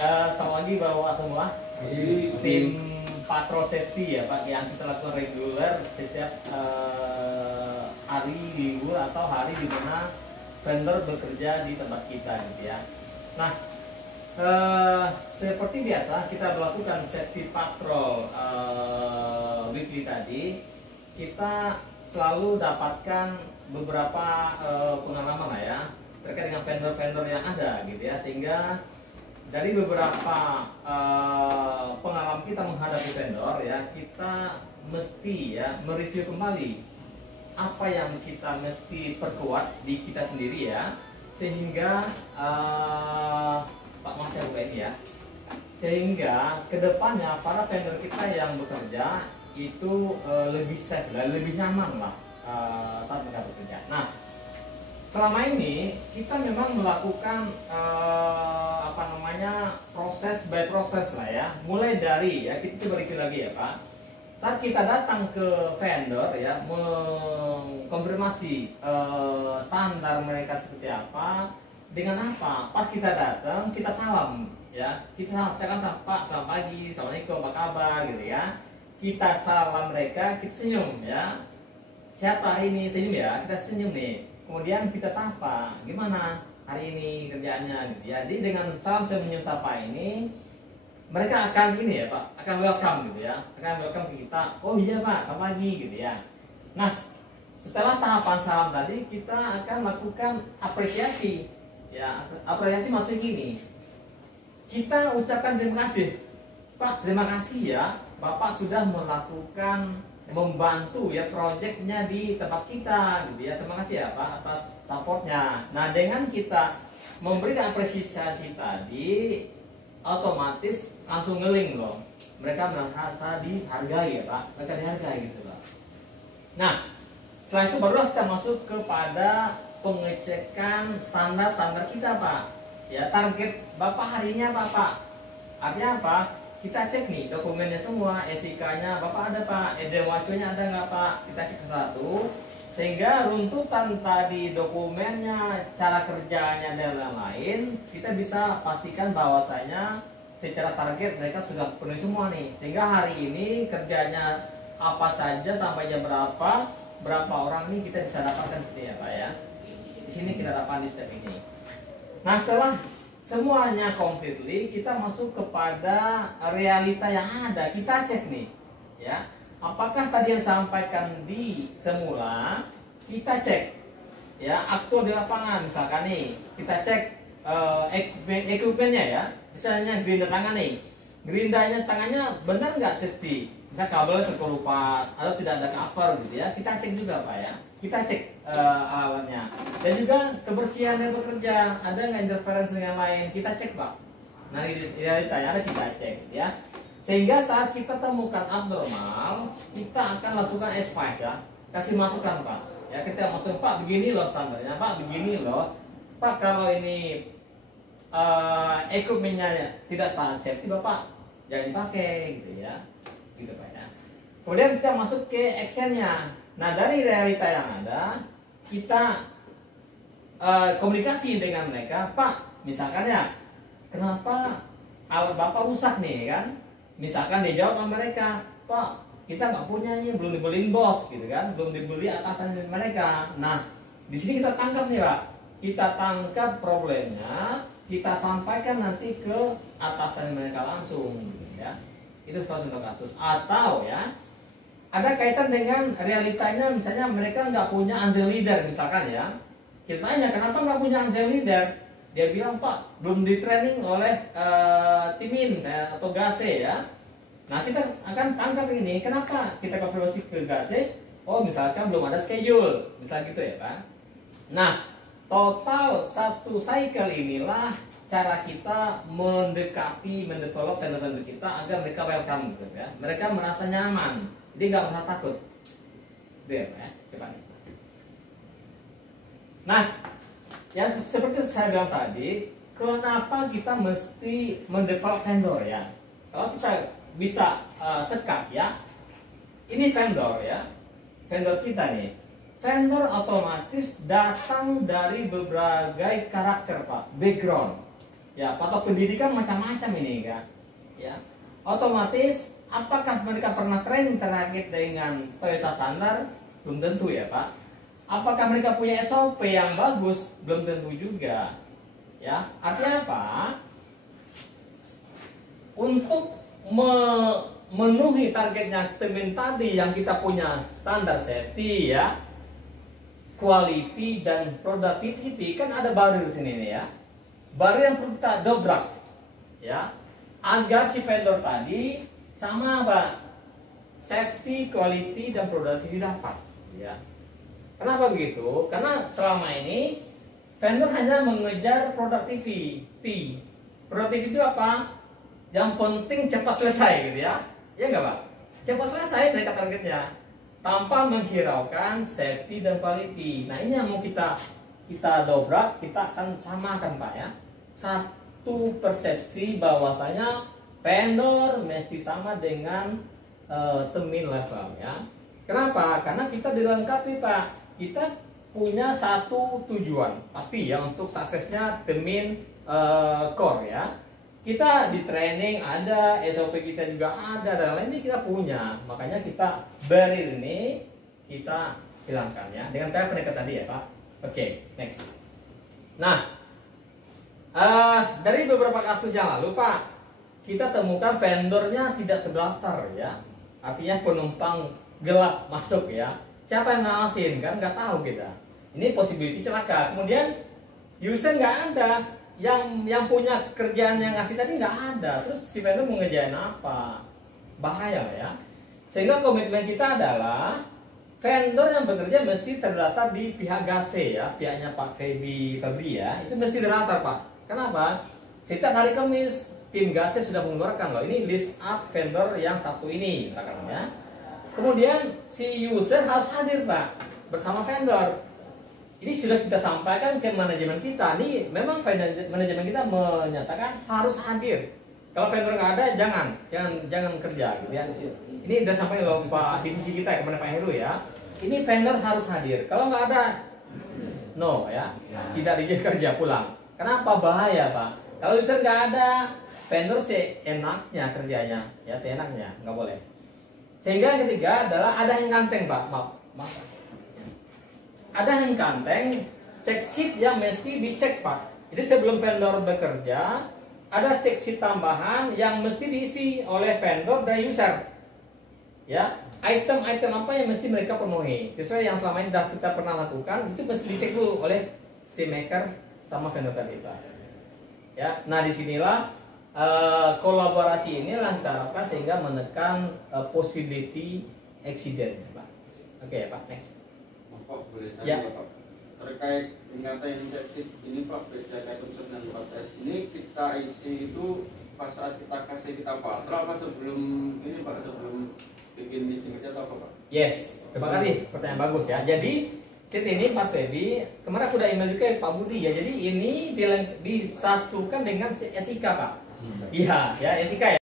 Selamat pagi Bapak semua. Tim Patrol Safety ya Pak, yang kita lakukan reguler setiap hari libur atau hari di mana vendor bekerja di tempat kita gitu ya. Nah, seperti biasa kita melakukan safety patrol weekly tadi. Kita selalu dapatkan beberapa pengalaman lah ya terkait dengan vendor-vendor yang ada gitu ya, sehingga dari beberapa pengalaman kita menghadapi vendor ya, kita mesti ya mereview kembali apa yang kita mesti perkuat di kita sendiri ya, sehingga Pak Mas ya buka ini ya, sehingga kedepannya para vendor kita yang bekerja itu lebih safe dan lebih nyaman lah saat mereka bekerja. Nah, selama ini kita memang melakukan proses by proses lah ya, mulai dari ya kita coba review lagi ya Pak. Saat kita datang ke vendor ya, mengkonfirmasi standar mereka seperti apa, dengan apa? Pas kita datang kita salam ya, kita cakap Pak selamat pagi, assalamualaikum, apa kabar gitu ya. Kita salam mereka, kita senyum ya. Siapa ini senyum ya, kita senyum nih. Kemudian kita sapa, gimana hari ini kerjaannya gitu ya. Jadi dengan salam senyum sapa ini, mereka akan ini ya Pak, akan welcome gitu ya, akan welcome ke kita. Oh iya Pak, selamat pagi gitu ya. Nah, setelah tahapan salam tadi, kita akan lakukan apresiasi ya. Apresiasi maksudnya gini, kita ucapkan terima kasih Pak, terima kasih ya Bapak sudah melakukan membantu ya proyeknya di tempat kita gitu ya. Terima kasih ya Pak atas supportnya. Nah, dengan kita memberikan apresiasi tadi, otomatis langsung ngeling loh. Mereka merasa dihargai ya Pak. Mereka dihargai gitu Pak. Nah, setelah itu barulah kita masuk kepada pengecekan standar-standar kita Pak. Ya, target Bapak harinya apa Pak? Artinya apa? Kita cek nih dokumennya semua, SIK-nya Bapak ada Pak, EDWACO-nya ada nggak Pak? Kita cek satu, sehingga runtutan tadi dokumennya, cara kerjanya dan lain-lain, kita bisa pastikan bahwasanya secara target mereka sudah penuhi semua nih. Sehingga hari ini kerjanya apa saja sampai jam berapa orang nih kita bisa dapatkan seperti apa ya. Di sini kita dapatkan di step ini. Nah, setelah semuanya completely, kita masuk kepada realita yang ada. Kita cek nih ya, apakah tadi yang disampaikan di semula, kita cek ya aktual di lapangan. Misalkan nih kita cek equipmentnya ya, misalnya gerinda tangan nih, gerindanya tangannya benar nggak safety, misal kabelnya terkelupas atau tidak ada cover gitu ya, kita cek juga Pak ya. Kita cek alatnya, dan juga kebersihan yang bekerja, ada nggak interference dengan lain, kita cek Pak. Nah, realitanya ada, kita cek ya, sehingga saat kita temukan abnormal, kita akan lakukan advice ya, kasih masukan Pak ya. Kita masukkan Pak, begini loh standarnya Pak, begini loh Pak, kalau ini equipmentnya tidak standar safety Bapak jangan dipakai gitu ya, gitu Pak ya. Kemudian kita masuk ke actionnya. Nah, dari realita yang ada, kita komunikasi dengan mereka, Pak, misalkan ya, kenapa alat Bapak rusak nih kan? Misalkan dia jawab sama mereka, Pak, kita nggak punya nih, belum dibeliin bos gitu kan, belum dibeli atasan mereka. Nah, di sini kita tangkap nih Pak, kita tangkap problemnya, kita sampaikan nanti ke atasan mereka langsung, gitu ya. Itu untuk kasus. Atau ya, ada kaitan dengan realitanya, misalnya mereka nggak punya angel leader misalkan ya. Kita tanya kenapa nggak punya angel leader, dia bilang Pak belum di training oleh timin misalnya atau GASE ya. Nah, kita akan tangkap ini, kenapa kita konfirmasi ke GASE, oh misalkan belum ada schedule misal gitu ya Pak. Nah, total satu cycle inilah cara kita mendekati, mendevelop vendor-vendor kita agar mereka welcome gitu ya. Mereka merasa nyaman, jadi nggak merasa takut. Itu ya, Pak ya. Coba. Nah, yang seperti saya bilang tadi, kenapa kita mesti mendevelop vendor ya? Kalau kita bisa sekat ya, ini vendor ya, vendor kita nih. Vendor otomatis datang dari berbagai karakter Pak, background. Ya, patok pendidikan macam-macam ini kan. Ya. Otomatis apakah mereka pernah training terkait dengan Toyota standar? Belum tentu ya, Pak. Apakah mereka punya SOP yang bagus? Belum tentu juga. Ya, artinya apa? Untuk memenuhi targetnya temen tadi yang kita punya standar safety ya, quality dan productivity, kan ada barrier di sini nih ya. Barrier yang perlu kita dobrak ya, agar si vendor tadi sama apa? Safety, quality dan productivity dapat ya. Kenapa begitu? Karena selama ini vendor hanya mengejar productivity. Productivity itu apa? Yang penting cepat selesai gitu ya. Ya enggak, Pak? Cepat selesai mereka targetnya tanpa menghiraukan safety dan quality. Nah, ini yang mau kita dobrak, kita akan samakan, Pak ya. Satu persepsi bahwasanya vendor mesti sama dengan temin level ya. Kenapa? Karena kita dilengkapi, Pak. Kita punya satu tujuan pasti ya untuk suksesnya temin core ya. Kita di training ada, SOP kita juga ada, dan lain ini kita punya. Makanya kita barrier ini kita hilangkan ya dengan cara pendekatan tadi ya, Pak. Oke, next. Nah, dari beberapa kasus yang lalu, Pak, kita temukan vendornya tidak terdaftar ya. Artinya penumpang gelap masuk ya. Siapa yang ngawasin kan? Nggak tahu kita. Ini possibility celaka. Kemudian user nggak ada. Yang punya kerjaan yang ngasih tadi nggak ada, terus si vendor mau ngerjain apa? Bahaya ya. Sehingga komitmen kita adalah vendor yang bekerja mesti terdaftar di pihak GASE ya, pihaknya Pak Febri ya, itu mesti terdaftar, Pak. Kenapa? Setiap hari Kamis tim GASE sudah mengeluarkan loh, ini list up vendor yang satu ini misalkan ya. Kemudian si user harus hadir, Pak, bersama vendor. Ini sudah kita sampaikan ke manajemen kita. Ini memang manajemen kita menyatakan harus hadir. Kalau vendor nggak ada, jangan kerja gitu ya. Ini sudah sampai loh Pak divisi kita kepada Pak Heru ya. Ini vendor harus hadir. Kalau nggak ada, no ya, tidak diizinkan kerja pulang. Kenapa? Bahaya, Pak. Kalau user nggak ada, vendor seenaknya kerjanya ya, seenaknya nggak boleh. Sehingga yang ketiga adalah ada yang ganteng, Pak. Maaf. Ada yang kanteng, cek sheet yang mesti dicek, Pak. Jadi sebelum vendor bekerja, ada cek sheet tambahan yang mesti diisi oleh vendor dan user. Ya, item-item apa yang mesti mereka penuhi sesuai yang selama ini sudah kita pernah lakukan, itu mesti dicek dulu oleh si maker sama vendor tadi, Pak. Ya, nah disinilah kolaborasi ini kita harapkan sehingga menekan possibility accident, Pak. Oke, Pak, next. Pak, boleh tanya ya. Pak, terkait dengan sheet ini Pak, BCK 14 ini kita isi itu pas saat kita kasih kita patro apa sebelum ini Pak, sebelum bikin izin kerja atau apa Pak? Yes, terima kasih, pertanyaan bagus ya. Jadi sheet ini Mas Feby, kemarin aku udah email juga Pak Budi ya. Jadi ini disatukan dengan SIK, Pak. Iya, ya SIK ya.